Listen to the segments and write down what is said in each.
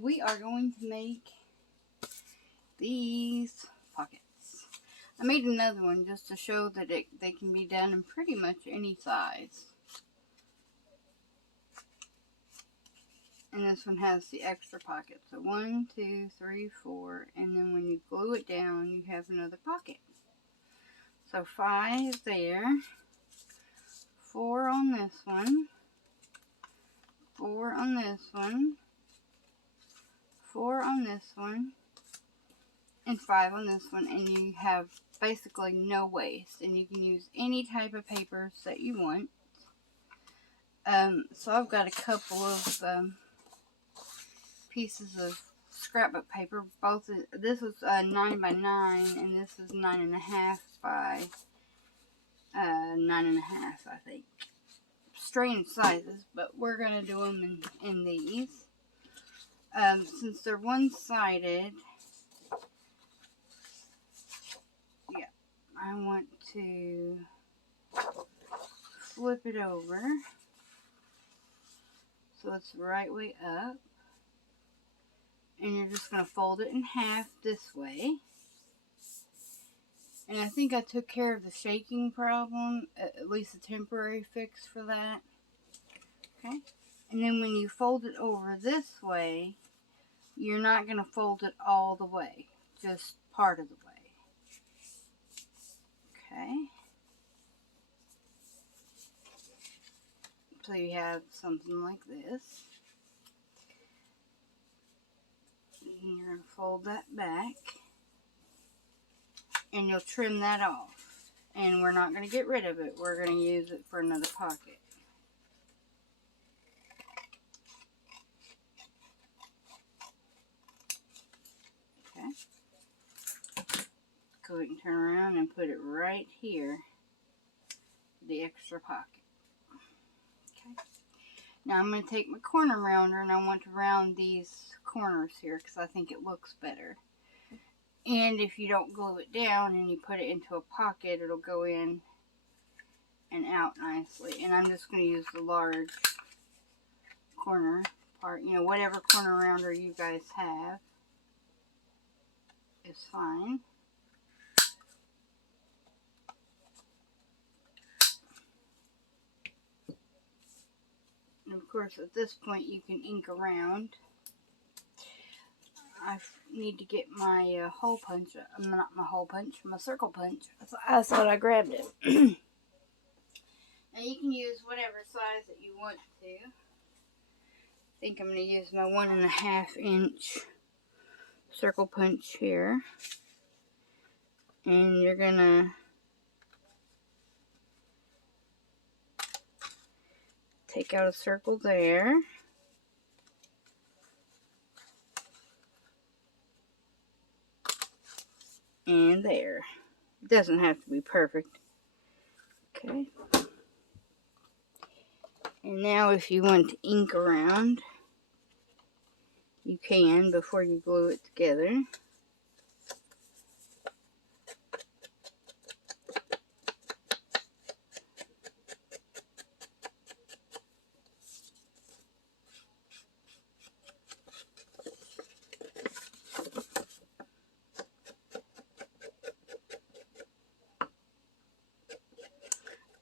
we are going to make these pockets. I made another one just to show that they can be done in pretty much any size. And this one has the extra pocket. So 1, 2, 3, 4, and then when you glue it down, you have another pocket. So 5 there, 4 on this one, 4 on this one, 4 on this one, and 5 on this one, and you have basically no waste, and you can use any type of papers that you want. So I've got a couple of pieces of scrapbook paper. Both this was 9 by 9, and this is 9.5 by 9.5, I think. Strange sizes, but we're gonna do them in these. Since they're one-sided, yeah, I want to flip it over so it's the right way up. And you're just going to fold it in half this way. And I think I took care of the shaking problem, at least a temporary fix for that. Okay. And then when you fold it over this way, you're not going to fold it all the way, just part of the way. Okay. So you have something like this. And you're going to fold that back. And you'll trim that off. And we're not going to get rid of it. We're going to use it for another pocket. Okay. So we can turn around and put it right here. The extra pocket. Okay. Now I'm going to take my corner rounder and I want to round these corners here because I think it looks better. And if you don't glue it down and you put it into a pocket, it'll go in and out nicely. And I'm just going to use the large corner part. You know, whatever corner rounder you guys have is fine. And of course, at this point, you can ink around. I need to get my hole punch, not my hole punch, my circle punch. That's what I grabbed it. Now you can use whatever size that you want to. I think I'm going to use my 1.5 inch circle punch here. And you're going to take out a circle there. And there. It doesn't have to be perfect. Okay. And now if you want to ink around, you can before you glue it together.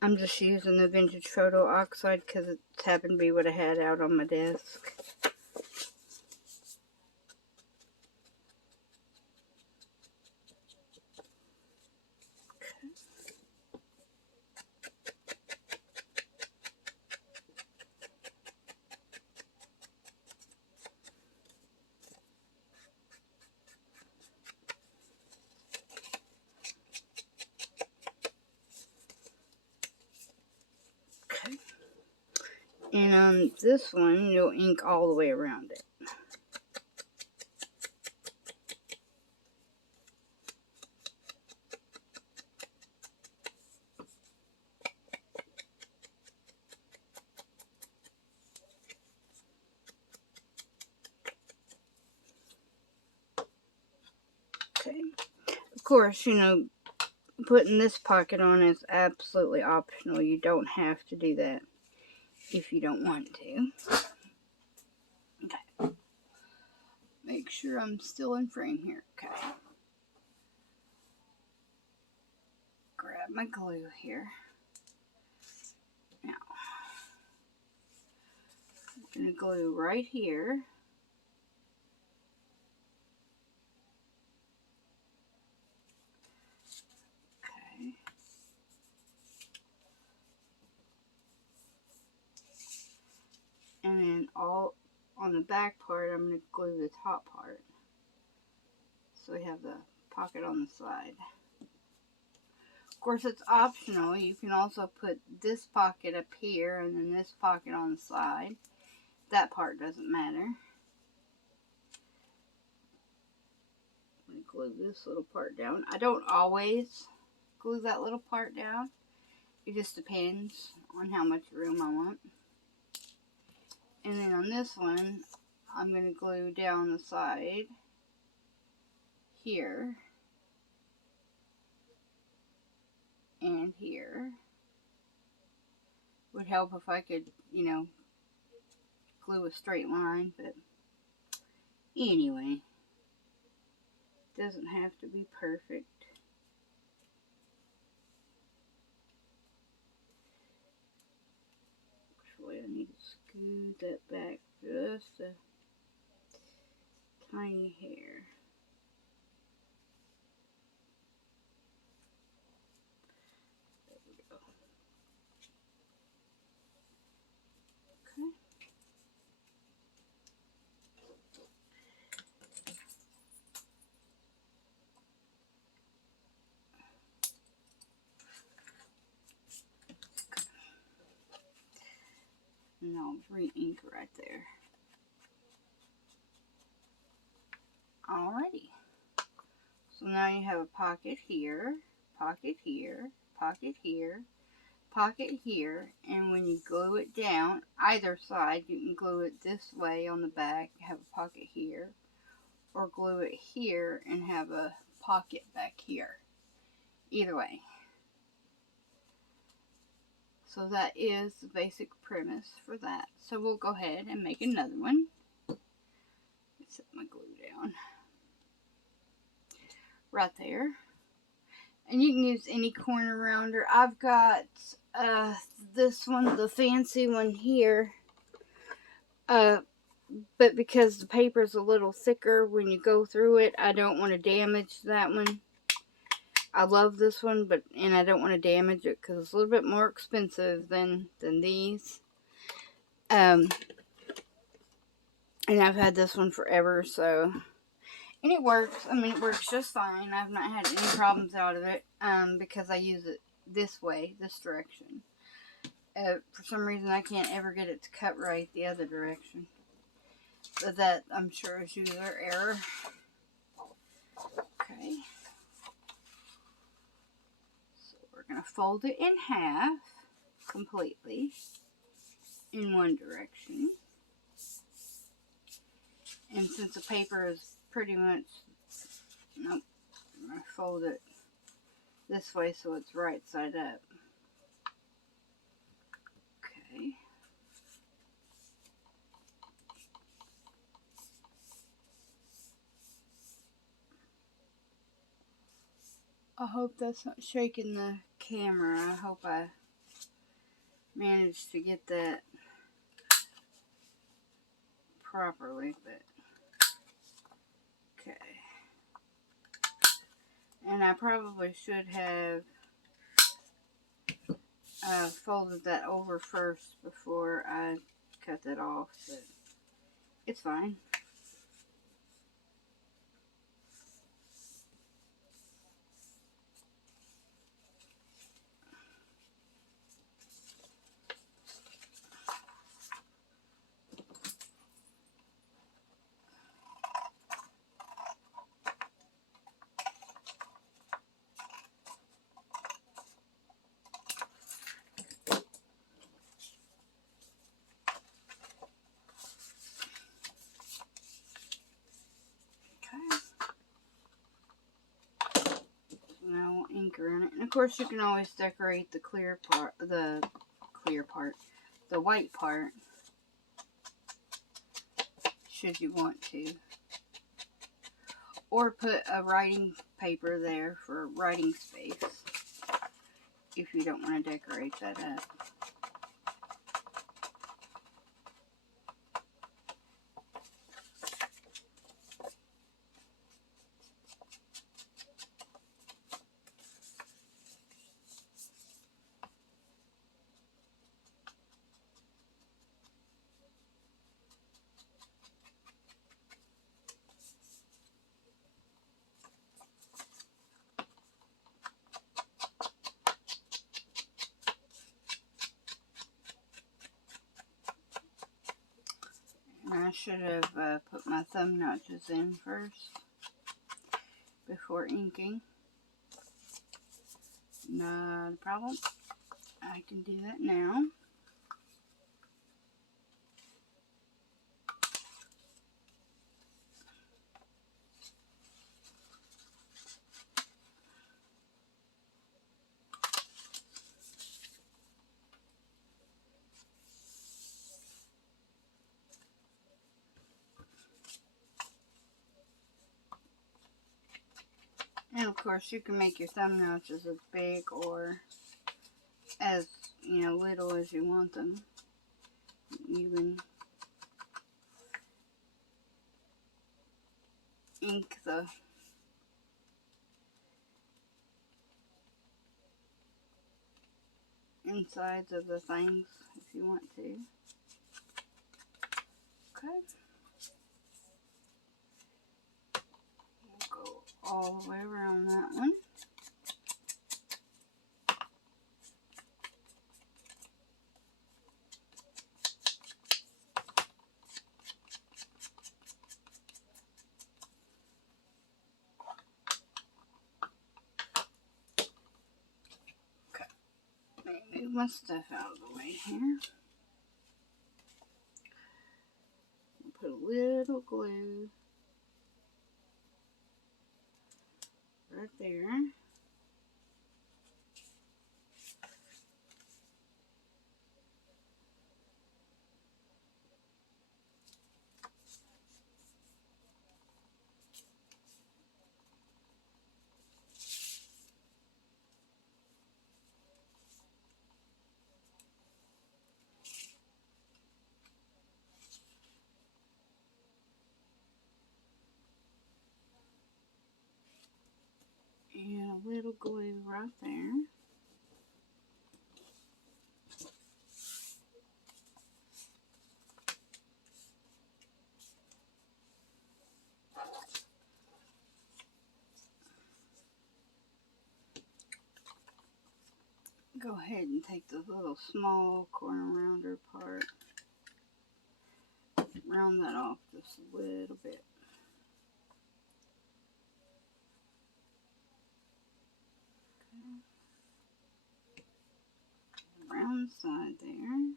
I'm just using the vintage photo oxide because it happened to be what I had out on my desk. And on this one, you'll ink all the way around it. Okay. Of course, you know, putting this pocket on is absolutely optional. You don't have to do that if you don't want to. Okay. sure I'm still in frame here. Okay. Grab my glue here. Now, I'm going to glue right here. Okay. And then all on the back part, I'm going to glue the top part. So we have the pocket on the side. Of course, it's optional. You can also put this pocket up here and then this pocket on the side. That part doesn't matter. I'm going to glue this little part down. I don't always glue that little part down. It just depends on how much room I want. And then on this one, I'm going to glue down the side here and here. Would help if I could, you know, glue a straight line, but anyway, doesn't have to be perfect. Actually, I need to scoot that back just a tiny hair. There we go. Okay. And I'll re-ink right there. Alrighty. So now you have a pocket here, pocket here, pocket here, pocket here, and when you glue it down, either side, you can glue it this way on the back, have a pocket here, or glue it here and have a pocket back here. Either way. So that is the basic premise for that. So we'll go ahead and make another one. Set my glue down. Right there. And you can use any corner rounder. I've got this one, the fancy one here. But because the paper is a little thicker when you go through it, I don't want to damage that one. I love this one, and I don't want to damage it because it's a little bit more expensive than these. And I've had this one forever, so. And it works. I mean, it works just fine. I've not had any problems out of it because I use it this way, this direction. For some reason, I can't ever get it to cut right the other direction. But that, I'm sure, is user error. Okay. So we're going to fold it in half completely in one direction. And since the paper is pretty much, nope, I'm going to fold it this way so it's right side up. Okay. I hope that's not shaking the camera. I hope I managed to get that properly, but okay. And I probably should have folded that over first before I cut that off, but it's fine. Now we'll ink around it. And of course you can always decorate the the white part, should you want to. or put a writing paper there for writing space if you don't want to decorate that up. I should have put my thumb notches in first before inking. Not a problem. I can do that now. And of course you can make your thumb notches as big or as, little as you want them. Even ink the insides of the things if you want to. Okay. We'll go all the way around that one. Move my stuff out of the way here. Put a little glue right there. And a little glue right there. Go ahead and take the little small corner rounder part. Round that off just a little bit. Round side there.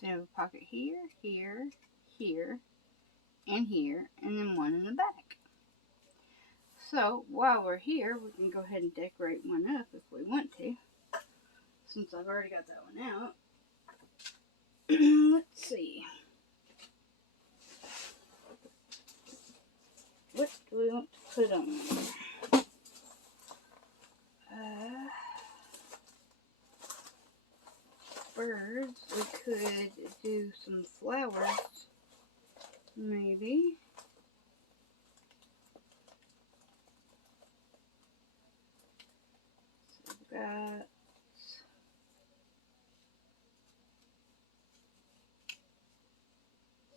So you have a pocket here, here, here, and here, and then one in the back. So while we're here, we can go ahead and decorate one up if we want to, since I've already got that one out. Let's see. What do we want to put on there? Birds. We could do some flowers, maybe. So we've got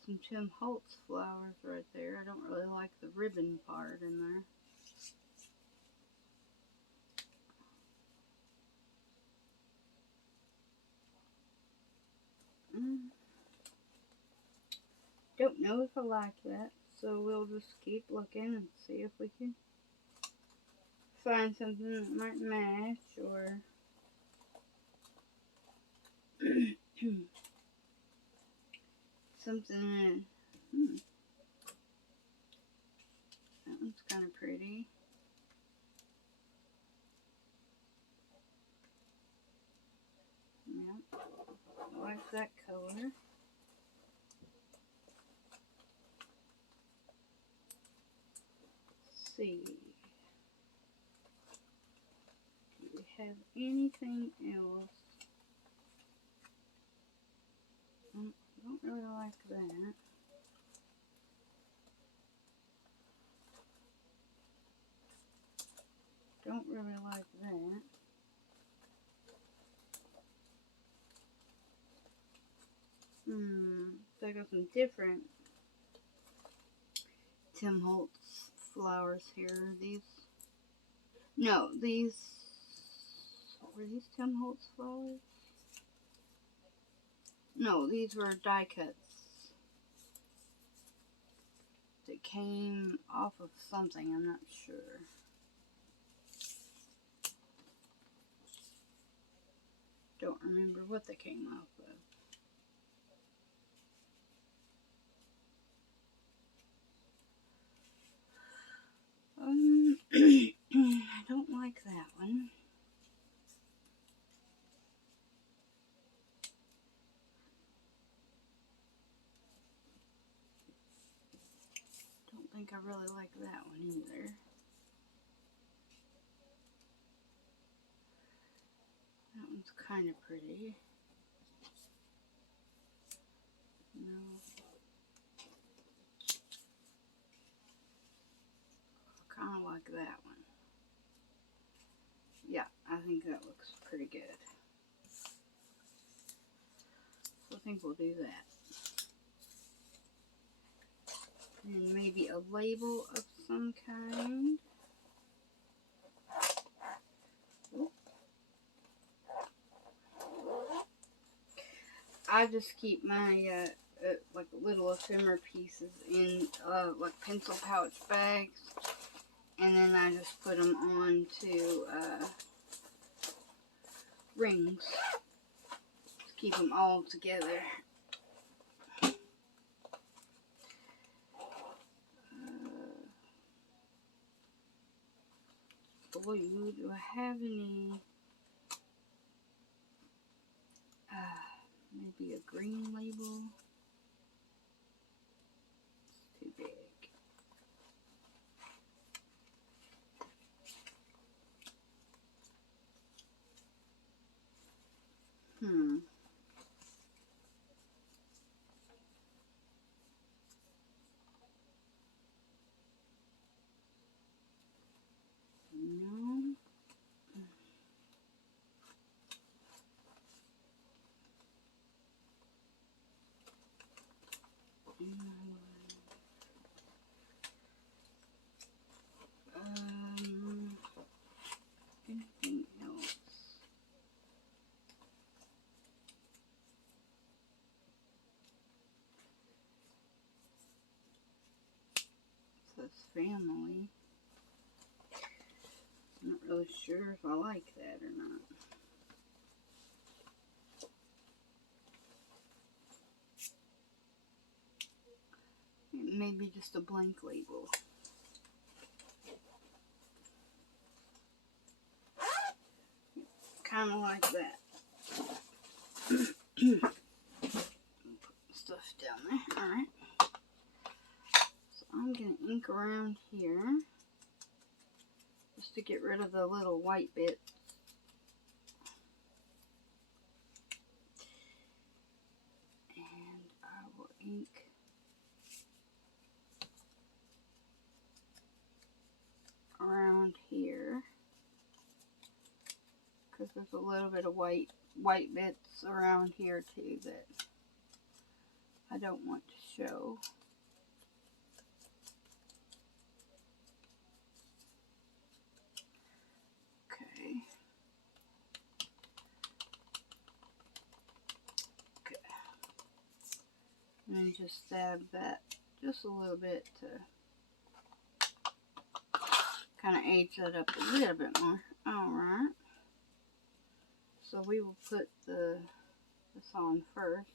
some Tim Holtz flowers right there. I don't really like the ribbon part in there. Don't know if I like that, so we'll just keep looking and see if we can find something that might match, or something. That one's kind of pretty. Yep, I like that color. Let's see. Do we have anything else? I don't really like that. Don't really like that. So I got some different Tim Holtz flowers here. These, no, these, were these Tim Holtz flowers? No, these were die cuts that came off of something, I'm not sure. Don't remember what they came off of. I don't like that one. Don't think I really like that one either. That one's kind of pretty. No. I kind of like that one. Yeah, I think that looks pretty good. So I think we'll do that. And maybe a label of some kind. I just keep my like little ephemera pieces in like pencil pouch bags, and then I just put them on to rings to keep them all together. Blue, do I have any? Maybe a green label. It's too big. No. Anything else? It says family. I'm not really sure if I like that or not. Maybe just a blank label. Kind of like that. Put stuff down there. Alright. So I'm going to ink around here just to get rid of the little white bits. And I will ink around here because there's a little bit of white bits around here too that I don't want to show. Okay. then just stab that just a little bit to kind of age that up a little bit more. Alright. So we will put this on first.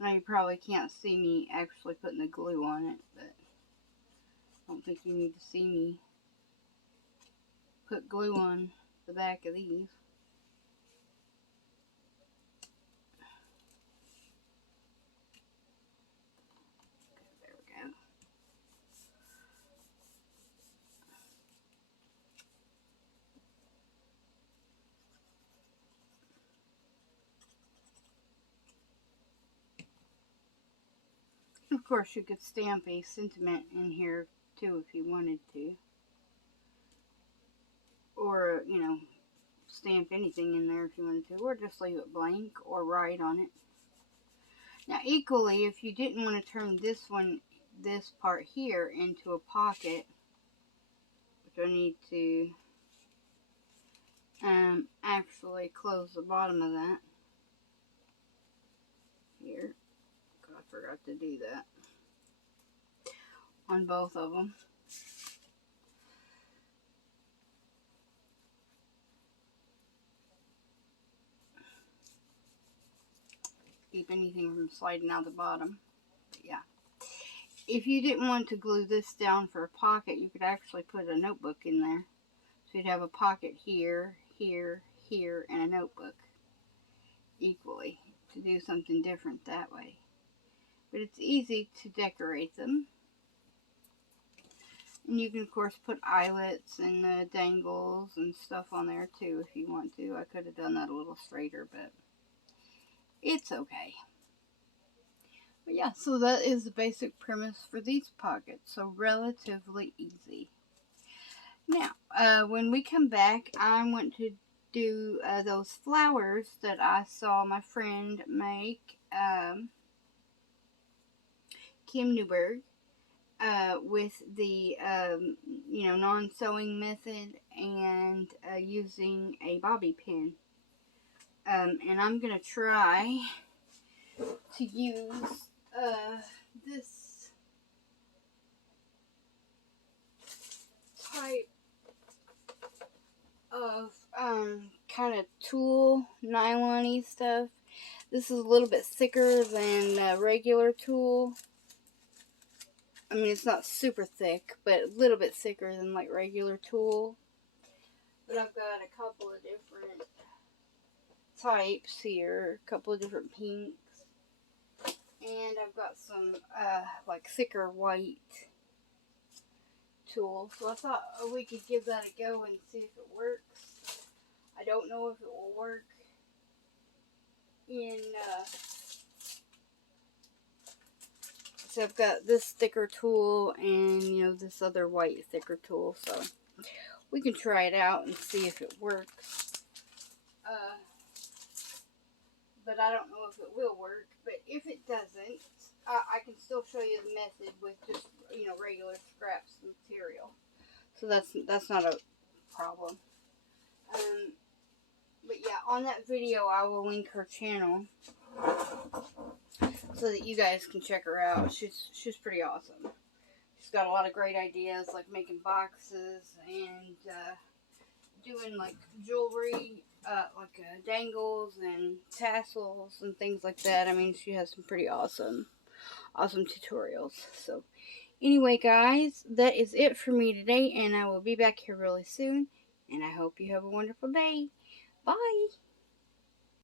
Now you probably can't see me actually putting the glue on it, but I don't think you need to see me put glue on the back of these. There we go. Of course, you could stamp a sentiment in here too if you wanted to. Or, you know, stamp anything in there if you wanted to. Or just leave it blank or write on it. Now, equally, if you didn't want to turn this part here into a pocket, which I need to actually close the bottom of that. Here. I forgot to do that on both of them. Keep anything from sliding out the bottom. But yeah. If you didn't want to glue this down for a pocket, you could actually put a notebook in there. So you'd have a pocket here, here, here, and a notebook equally to do something different that way. But it's easy to decorate them. And you can, of course, put eyelets and dangles and stuff on there, too, if you want to. I could have done that a little straighter, but it's okay. But yeah, so that is the basic premise for these pockets. So relatively easy. Now, when we come back, I want to do those flowers that I saw my friend make, Kim Newberg, with the, you know, non-sewing method and using a bobby pin. And I'm going to try to use this type of kind of tulle, nylon-y stuff. This is a little bit thicker than regular tulle. I mean, it's not super thick, but a little bit thicker than like regular tulle. But I've got a couple of different types here, a couple of different pinks. And I've got some like thicker white tulle. So I thought we could give that a go and see if it works. I don't know if it will work in so I've got this thicker tulle and, you know, this other white thicker tulle, so we can try it out and see if it works. But I don't know if it will work. But if it doesn't, I can still show you the method with just, you know, regular scraps of material. So that's not a problem. But yeah, on that video I will link her channel so that you guys can check her out. She's pretty awesome. She's got a lot of great ideas, like making boxes and doing like jewelry, like dangles and tassels and things like that. I mean, she has some pretty awesome tutorials. So anyway, guys, that is it for me today, and I will be back here really soon, and I hope you have a wonderful day. Bye!